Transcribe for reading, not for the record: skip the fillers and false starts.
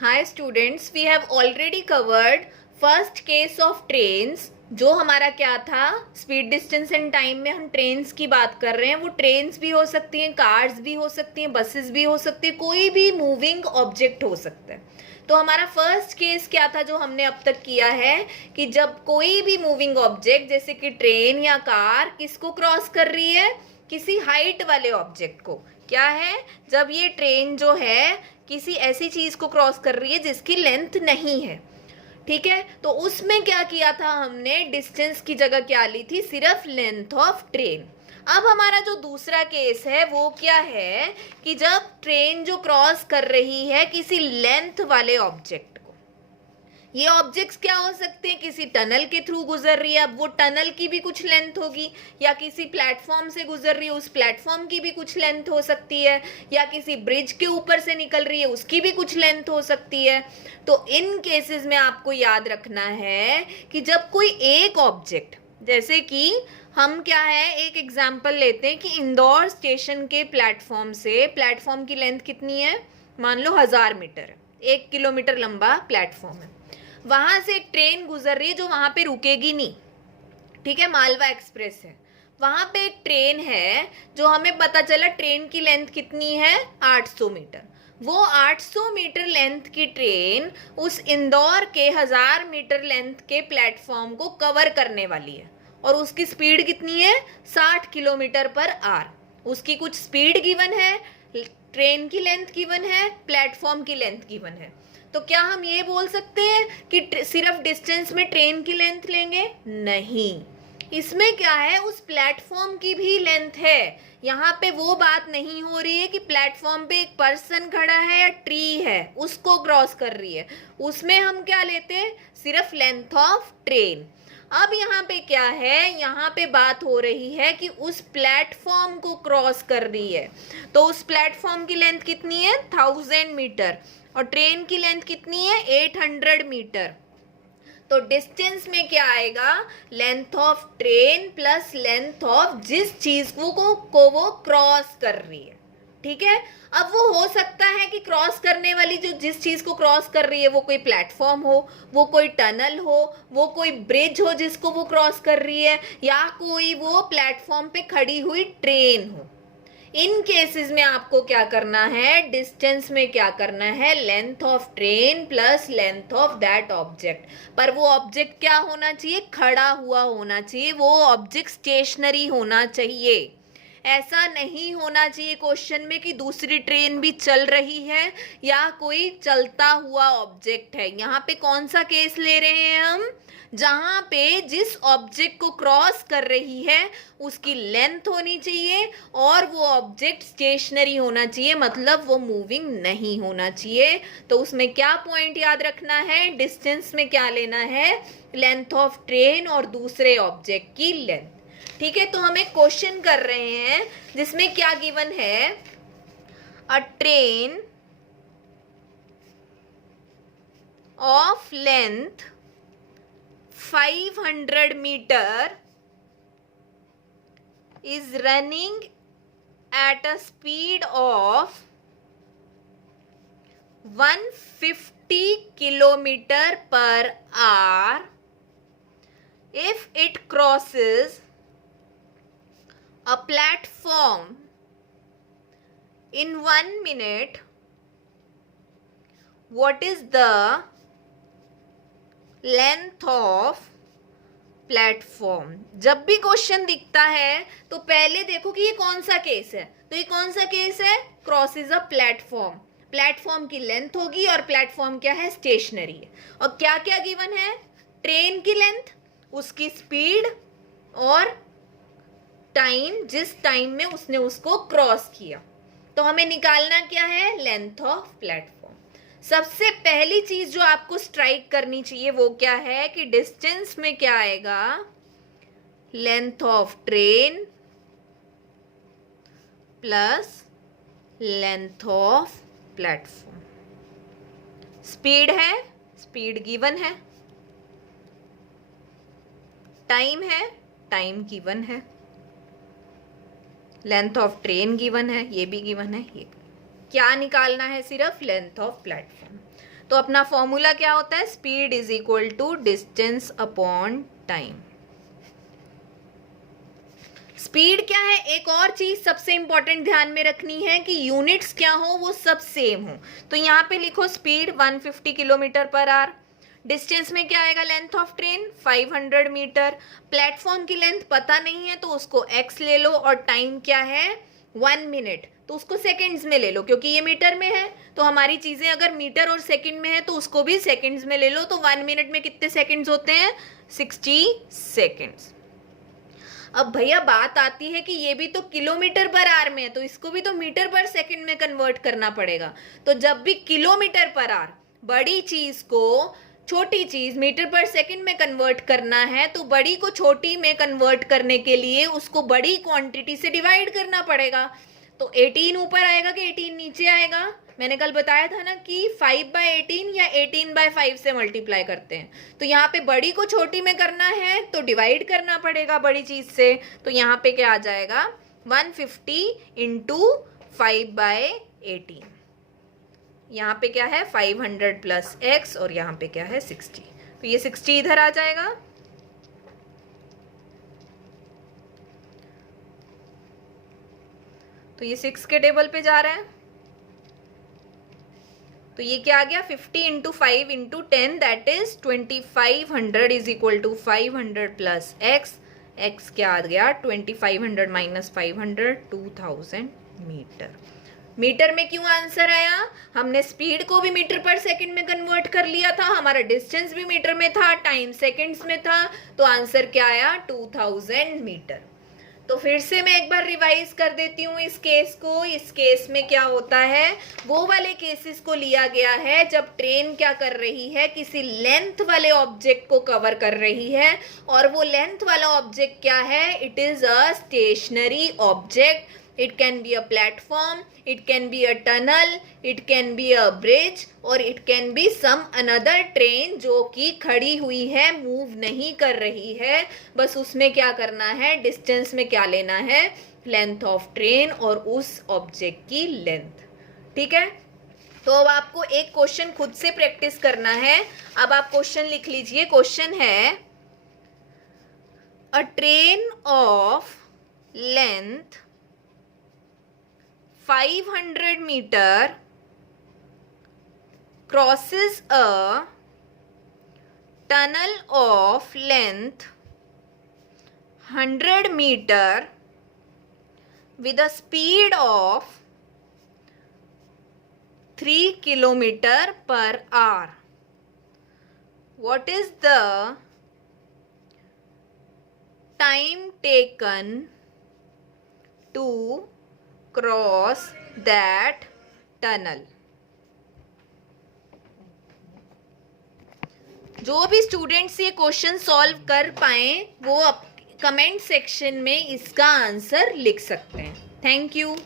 Hi students, we have already covered first case of trains. जो हमारा क्या था, स्पीड डिस्टेंस एंड टाइम में हम ट्रेन्स की बात कर रहे हैं. वो ट्रेन्स भी हो सकती हैं, कार्स भी हो सकती हैं, बसेस भी हो सकती है, कोई भी मूविंग ऑब्जेक्ट हो सकता है. तो हमारा फर्स्ट केस क्या था जो हमने अब तक किया है कि जब कोई भी मूविंग ऑब्जेक्ट जैसे कि ट्रेन या कार किसको क्रॉस कर रही है, किसी हाइट वाले ऑब्जेक्ट को. क्या है, जब ये ट्रेन जो है किसी ऐसी चीज को क्रॉस कर रही है जिसकी लेंथ नहीं है. ठीक है, तो उसमें क्या किया था हमने, डिस्टेंस की जगह क्या ली थी, सिर्फ लेंथ ऑफ ट्रेन. अब हमारा जो दूसरा केस है वो क्या है कि जब ट्रेन जो क्रॉस कर रही है किसी लेंथ वाले ऑब्जेक्ट, ये ऑब्जेक्ट्स क्या हो सकते हैं, किसी टनल के थ्रू गुजर रही है, अब वो टनल की भी कुछ लेंथ होगी, या किसी प्लेटफॉर्म से गुजर रही है उस प्लेटफॉर्म की भी कुछ लेंथ हो सकती है, या किसी ब्रिज के ऊपर से निकल रही है उसकी भी कुछ लेंथ हो सकती है. तो इन केसेस में आपको याद रखना है कि जब कोई एक ऑब्जेक्ट, जैसे कि हम क्या है एक एग्जाम्पल लेते हैं कि इंदौर स्टेशन के प्लेटफॉर्म से, प्लेटफॉर्म की लेंथ कितनी है, मान लो 1000 मीटर है, 1 किलोमीटर लंबा प्लेटफॉर्म है. वहां से एक ट्रेन गुजर रही है जो वहां पे रुकेगी नहीं. ठीक है, मालवा एक्सप्रेस है, वहां पे एक ट्रेन है जो हमें पता चला ट्रेन की लेंथ कितनी है, 800 मीटर. वो 800 मीटर लेंथ की ट्रेन उस इंदौर के 1000 मीटर लेंथ के प्लेटफॉर्म को कवर करने वाली है, और उसकी स्पीड कितनी है, 60 किलोमीटर पर आवर. उसकी कुछ स्पीड गिवन है, ट्रेन की लेंथ गिवन है, प्लेटफॉर्म की लेंथ गिवन है. तो क्या हम ये बोल सकते हैं कि सिर्फ डिस्टेंस में ट्रेन की लेंथ लेंगे, नहीं. इसमें क्या है, उस प्लेटफॉर्म की भी लेंथ है. यहाँ पे वो बात नहीं हो रही है कि प्लेटफॉर्म पे एक पर्सन खड़ा है या ट्री है उसको क्रॉस कर रही है. उसमें हम क्या लेते हैं, सिर्फ लेंथ ऑफ ट्रेन. अब यहाँ पे क्या है, यहाँ पे बात हो रही है कि उस प्लेटफॉर्म को क्रॉस कर रही है. तो उस प्लेटफॉर्म की लेंथ कितनी है, 1000 मीटर, और ट्रेन की लेंथ कितनी है, 800 मीटर. तो डिस्टेंस में क्या आएगा, length of train plus length of जिस चीज को वो क्रॉस कर रही है. ठीक है, अब वो हो सकता है कि क्रॉस करने वाली जो जिस चीज को क्रॉस कर रही है वो कोई प्लेटफॉर्म हो, वो कोई टनल हो, वो कोई ब्रिज हो जिसको वो क्रॉस कर रही है, या कोई वो प्लेटफॉर्म पे खड़ी हुई ट्रेन हो. इन केसेस में आपको क्या करना है, डिस्टेंस में क्या करना है, length of train plus length of that object. पर वो ऑब्जेक्ट क्या होना चाहिए, खड़ा हुआ होना चाहिए, वो ऑब्जेक्ट स्टेशनरी होना चाहिए. ऐसा नहीं होना चाहिए क्वेश्चन में कि दूसरी ट्रेन भी चल रही है या कोई चलता हुआ ऑब्जेक्ट है. यहाँ पे कौन सा केस ले रहे हैं हम, जहां पे जिस ऑब्जेक्ट को क्रॉस कर रही है उसकी लेंथ होनी चाहिए और वो ऑब्जेक्ट स्टेशनरी होना चाहिए, मतलब वो मूविंग नहीं होना चाहिए. तो उसमें क्या पॉइंट याद रखना है, डिस्टेंस में क्या लेना है, लेंथ ऑफ ट्रेन और दूसरे ऑब्जेक्ट की लेंथ. ठीक है, तो हम एक क्वेश्चन कर रहे हैं जिसमें क्या गिवन है, अ train of length 500 meter is running at a speed of 150 kilometer per hour if it crosses a platform in 1 minute. What is the length of platform. जब भी क्वेश्चन दिखता है तो पहले देखो कि ये कौन सा केस है. तो ये कौन सा केस है, क्रॉसेस अ प्लेटफॉर्म. प्लेटफॉर्म की लेंथ होगी और प्लेटफॉर्म क्या है, स्टेशनरी है. और क्या क्या गिवन है, ट्रेन की लेंथ, उसकी स्पीड और टाइम, जिस टाइम में उसने उसको क्रॉस किया. तो हमें निकालना क्या है, लेंथ ऑफ प्लेटफॉर्म. सबसे पहली चीज जो आपको स्ट्राइक करनी चाहिए वो क्या है कि डिस्टेंस में क्या आएगा, length of train plus length of platform. Speed है, स्पीड गिवन है, टाइम है, टाइम गिवन है, लेंथ ऑफ ट्रेन गिवन है, ये भी गिवन है, ये क्या निकालना है, सिर्फ लेंथ ऑफ प्लेटफॉर्म. तो अपना फॉर्मूला क्या होता है, speed is equal to distance upon time. Speed क्या है, एक और चीज सबसे इंपॉर्टेंट ध्यान में रखनी है कि यूनिट्स क्या हो, वो सब सेम हो। तो यहाँ पे लिखो speed 150 kilometre per hour, distance में क्या आएगा, length of train 500 metre, platform की लेंथ पता नहीं है तो उसको x ले लो, और टाइम क्या है 1 मिनट, तो उसको सेकंड्स में ले लो क्योंकि ये मीटर में है। तो हमारी चीजें अगर मीटर और सेकंड में है तो उसको भी सेकंड्स में ले लो। तो 1 मिनट में कितने सेकंड्स होते हैं, 60 सेकंड्स। अब भैया बात आती है कि ये भी तो किलोमीटर पर आवर में है, तो इसको भी तो मीटर पर सेकंड में कन्वर्ट करना पड़ेगा। तो जब भी किलोमीटर पर आवर बड़ी चीज को छोटी चीज मीटर पर सेकंड में कन्वर्ट करना है, तो बड़ी को छोटी में कन्वर्ट करने के लिए उसको बड़ी क्वांटिटी से डिवाइड करना पड़ेगा। तो 18 ऊपर आएगा कि 18 नीचे आएगा, मैंने कल बताया था ना कि 5/18 या 18/5 से मल्टीप्लाई करते हैं। तो यहाँ पे बड़ी को छोटी में करना है तो डिवाइड करना पड़ेगा बड़ी चीज से। तो यहाँ पे क्या आ जाएगा, 150 इंटू 5/18। यहाँ पे क्या है 500 प्लस x, और यहाँ पे क्या है 60। तो ये 60 इधर आ जाएगा, तो ये 6 के टेबल पे जा रहा है। तो ये क्या आ गया, 50 into 5 into 10 that is 2500 is equal to 500 plus x। x क्या आ गया, 2500 माइनस 500, 2000 मीटर। मीटर में क्यों आंसर आया, हमने स्पीड को भी मीटर पर सेकंड में कन्वर्ट कर लिया था, हमारा डिस्टेंस भी मीटर में था, टाइम सेकंड्स में था, तो आंसर क्या आया 2000 मीटर। तो फिर से मैं एक बार रिवाइज कर देती हूँ इस केस को। इस केस में क्या होता है, वो वाले केसेस को लिया गया है जब ट्रेन क्या कर रही है, किसी लेंथ वाले ऑब्जेक्ट को कवर कर रही है, और वो लेंथ वाला ऑब्जेक्ट क्या है, it is a stationary object. It can be a platform, it can be a tunnel, it can be a bridge, और it can be some another train जो कि खड़ी हुई है, मूव नहीं कर रही है। बस उसमें क्या करना है, डिस्टेंस में क्या लेना है, लेंथ ऑफ ट्रेन और उस ऑब्जेक्ट की लेंथ। ठीक है, तो अब आपको एक क्वेश्चन खुद से प्रैक्टिस करना है। अब आप क्वेश्चन लिख लीजिए। क्वेश्चन है, अ train of length 500 meter crosses a tunnel of length 100 meter with a speed of 3 kilometer per hour. What is the time taken to cross that tunnel? जो भी स्टूडेंट्स ये क्वेश्चन सॉल्व कर पाए वो comment section में इसका answer लिख सकते हैं। Thank you.